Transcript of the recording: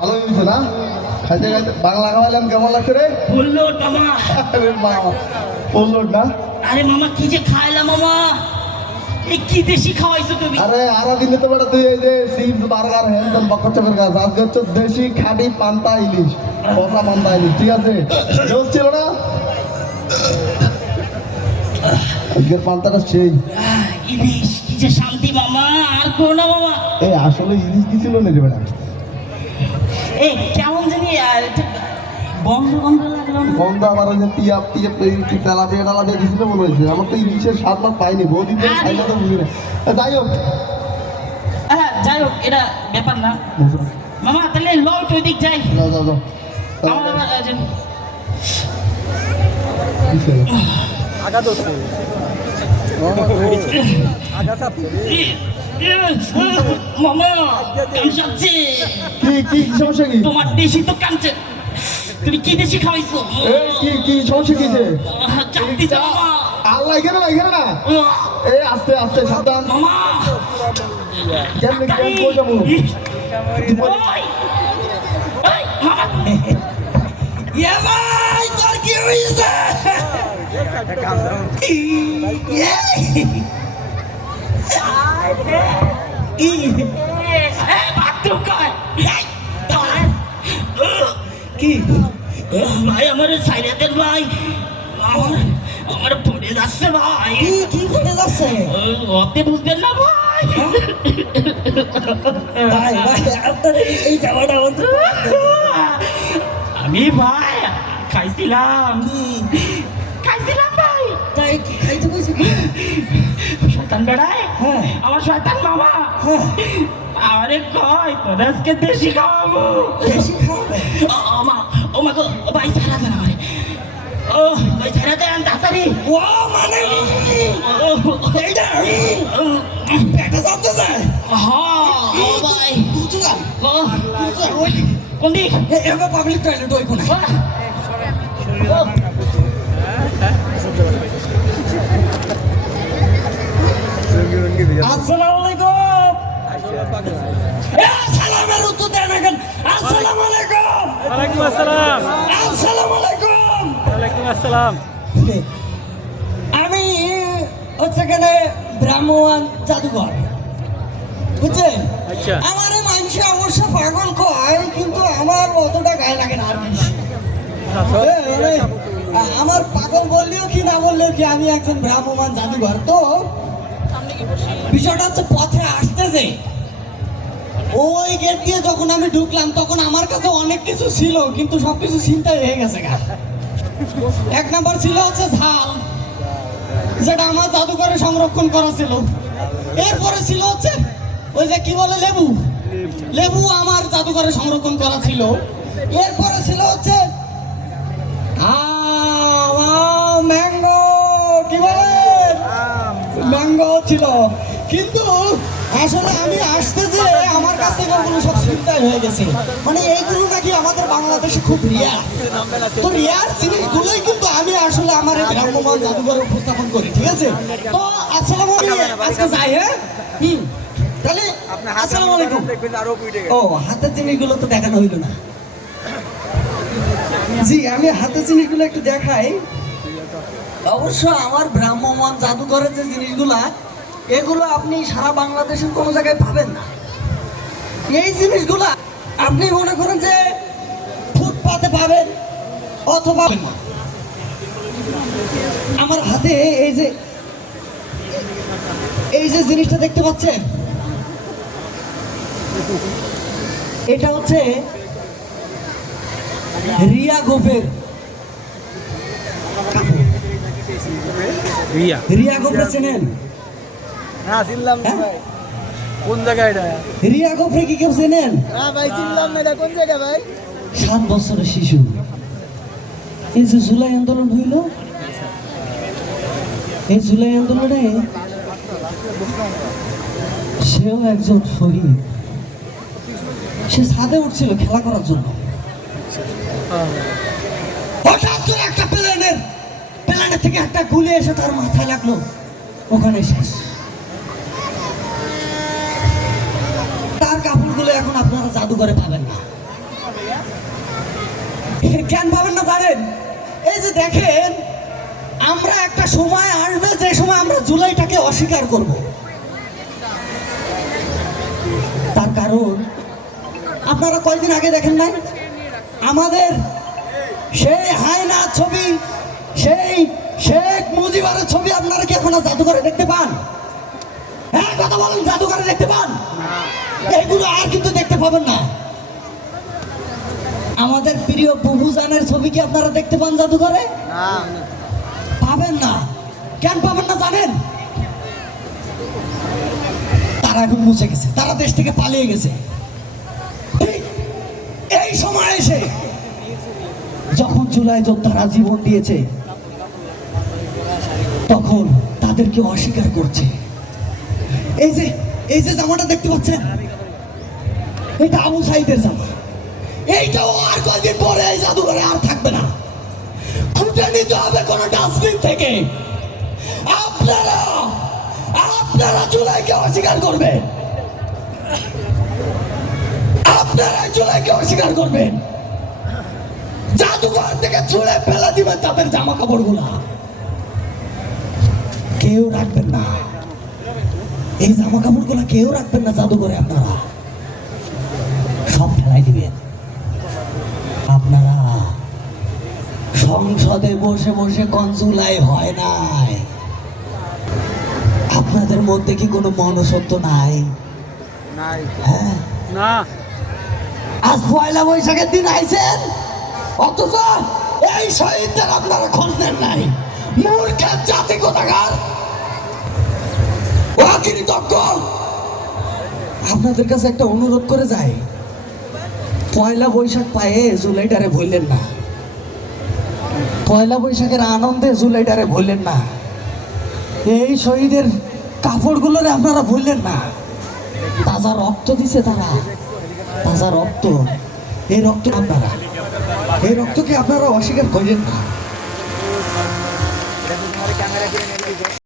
ভালো হয়েছে না? খাইতে খাইতে বাংলা খাওয়ালাম, কেমন লাগছে রে? বললো মামা। আরে মামা বললো না? আরে মামা কি যে খাইলাম মামা, এই কি দেশি খাওয়াইছো তুমি? আরে আরো দিনে তো বড় তুই এই যে চিপস বার্গার হ্যান্ডেল বকচকের গাছ, আজকে হচ্ছে দেশি খাঁটি পান্তা ইলিশ, পচা পান্তা ইলিশ, ঠিক আছে? জোস ছিল না আজকের পান্তাটা? সেই ইলিশ কি যে শান্তি মামা, আর করো না মামা। এই আসলে ইলিশ দিছিল না রে বেটা? এ কেমন জানি বন্ধ বন্ধ লাগলো না? গন্ধ আবার ওই যে টিয়াপ টিয়াপ তেলাপিয়া টালাপিয়া দিছিল মনে হয়েছে। আমার তো ইলিশের স্বাদ মাত পাইনি, বহুদিন ধরে খাইলে তো বুঝি না। যাই হোক, হ্যাঁ যাই হোক, এটা ব্যাপার না মামা। তাহলে লট ওই দিক যাই। যাও যাও যাও। আমার আবার আগা ধরছে আগা চাপছে মামা কামড়াচ্ছে। কি কি সমস্যা কি? তোমার দেশি তো কামছে, তুমি কি দেশি খাওয়াইছো? এই কি কি সমস্যা কিছে? চাপ দিছে মামা। আল্লাহ এখানে না, এখানে না। এই আস্তে আস্তে সাবধান। মামা কেমনে কেমন কই যাবো? ওই ওই মামা ইয়া ভাই তোর কি হইছে? কি ভাই আমার সাইরাতের ভাই, আমার আমার পড়ে যাচ্ছে ভাই। কি করে যাচ্ছে? অতে বুঝবেন না ভাই। ভাই ভাই আপনার এই জামাটা বন্ধু আমি ভাই খাইছিলাম খাইছিলাম ভাই। তাই কি খাইতে কইছে? শয়তান বেড়ায়, হ্যাঁ আমার শয়তান মামা হ্যাঁ আরে কয় তোর আজকে দেশি খাওয়াবো। বেশি খাবে। ও মা ও মা গো, ও ভাই ছাড়া দেন আমারে। ও ভাই ছাড়া দেন তাড়াতাড়ি। ও মানে এইটা পেটে চাপতে যায়। হ্যাঁ ও ভাই বুঝলাম। ও কোন দিক? এবার পাবলিক টয়লেট ওই কোনায়। আসসালামু আলাইকুম। সালামের উত্তর দেন এখন। আসসালামু আলাইকুম। ওয়ালাইকুম আসসালাম। আসসালামু আলাইকুম। ওয়ালাইকুম আসসালাম। আমি হচ্ছে এখানে ব্রাহ্মণ জাদুঘর, বুঝছেন? আচ্ছা। আমার মানুষ অবশ্য পাগল কয়, কিন্তু আমার অতটা গায়ে লাগে না। আর বেশি আমার পাগল বললেও কি না বললেও কি, আমি একজন ব্রাহ্মণ জাদুঘর। তো বিষয়টা হচ্ছে পথে আসতেছে ওই গেট দিয়ে যখন আমি ঢুকলাম, তখন আমার কাছে অনেক কিছু ছিল, কিন্তু সবকিছু চিন্তাই হয়ে গেছে গা। এক নাম্বার ছিল হচ্ছে ঝাল, যেটা আমার জাদুঘরে সংরক্ষণ করা ছিল। এরপরে ছিল হচ্ছে ওই যে কি বলে লেবু, লেবু আমার জাদুঘরে সংরক্ষণ করা ছিল। এরপরে ছিল হচ্ছে ম্যাঙ্গো, কি বলে ম্যাঙ্গো ছিল। কিন্তু আসলে আমি আসতে যে আমার কাছ থেকে ওগুলো সব চিন্তাই হয়ে গেছে। মানে এইগুলো নাকি আমাদের বাংলাদেশে খুব রিয়ার। তো রিয়ার জিনিসগুলোই কিন্তু আমি আসলে আমার এই ভ্রাম্যমাণ জাদুঘরে উপস্থাপন করি, ঠিক আছে? তো আসসালামু আলাইকুম, আজকে যাই। হ্যাঁ তাহলে আসসালামু আলাইকুম। ও হাতের জিনিসগুলো তো দেখানো হইল না। জি আমি হাতের জিনিসগুলো একটু দেখাই। অবশ্য আমার ভ্রাম্যমাণ জাদুঘরের যে জিনিসগুলা, এগুলো আপনি সারা বাংলাদেশের কোনো জায়গায় পাবেন না। এই জিনিসগুলা আপনি মনে করেন যে ফুটপাতে পাবেন অথবা আমার হাতে এই যে জিনিসটা দেখতে পাচ্ছেন, এটা হচ্ছে রিয়া গোপের কাপড়। রিয়া গোপরে চেনেন? হ্যাঁ চিনলাম না ভাই। কোন জায়গা এটা? রিয়া গোপরে কি কেউ চেনেন? না ভাই চিনলাম না। এটা কোন জায়গা ভাই? 7 বছরের শিশু। এই যে জুলাই আন্দোলন হইল, এই জুলাই আন্দোলনে সেও একজন শহীদ। সে ছাদে উঠছিল খেলা করার জন্য, হঠাৎ করে একটা প্লেনের থেকে একটা গুলি এসে তার মাথায় লাগলো, ওখানে শেষ। তার কাপড়গুলো এখন আপনারা জাদুঘরে পাবেন না। কেন পাবেন না জানেন? এই যে দেখেন, আমরা একটা সময় আসবে যে সময় আমরা জুলাইটাকে অস্বীকার করব। তার কারণ আপনারা কয়েকদিন আগে দেখেন নাই আমাদের সেই হায়নার ছবি, সেই শেখ মুজিবের ছবি আপনারা কি এখন আর জাদুঘরে দেখতে পান? হ্যাঁ কথা বলেন, জাদুঘরে দেখতে পান? এইগুলো আর কিন্তু দেখতে পাবেন না। আমাদের প্রিয় বুবুজানের ছবি কি আপনারা দেখতে পান জাদুঘরে? পাবেন না। কেন পাবেন না জানেন? তারা এখন মুছে গেছে, তারা দেশ থেকে পালিয়ে গেছে। ঠিক এই সময় এসে যখন জুলাই যোদ্ধারা জীবন দিয়েছে তখন তাদেরকে অস্বীকার করছে। এই যে জামাটা দেখতে পাচ্ছেন, এটা আবু সাইদের জামা। এইটাও আর কয়েকদিন পরে এই জাদুঘরে আর থাকবে না, খুঁজে নিতে হবে কোনো ডাস্টবিন থেকে। আপনারা জুলাইকে অস্বীকার করবেন, আপনারা জুলাইকে অস্বীকার করবেন। জাদুঘর থেকে ছুঁড়ে ফেলে দিবেন তাদের জামা কাপড় গুলা, কেউ রাখবেন না। এই জামা কাপড় গুলা কেউ রাখবেন না জাদুঘরে, আপনারা সব ফেলাই দিবেন। আপনারা সংসদে বসে বসে কোন জুলাই হয় নাই? আপনাদের মধ্যে কি কোনো মনুষ্যত্ব নাই? হ্যাঁ, আজ পয়লা বৈশাখের দিন আইছেন, অথচ এই শহীদদের আপনারা খোঁজ নেন নাই। মূর্খের জাতি কোথাকার! আপনাদের কাছে একটা অনুরোধ করে যায়, পয়লা বৈশাখ পায়ে জুলাইটারে ভুললেন না। পয়লা বৈশাখের আনন্দে জুলাইটারে ভুললেন না। এই শহীদের কাপড়গুলোরে আপনারা ভুললেন না। তাজা রক্ত দিছে তারা, তাজা রক্ত। এই রক্ত আপনারা, এই রক্তকে আপনারা অস্বীকার করেন না।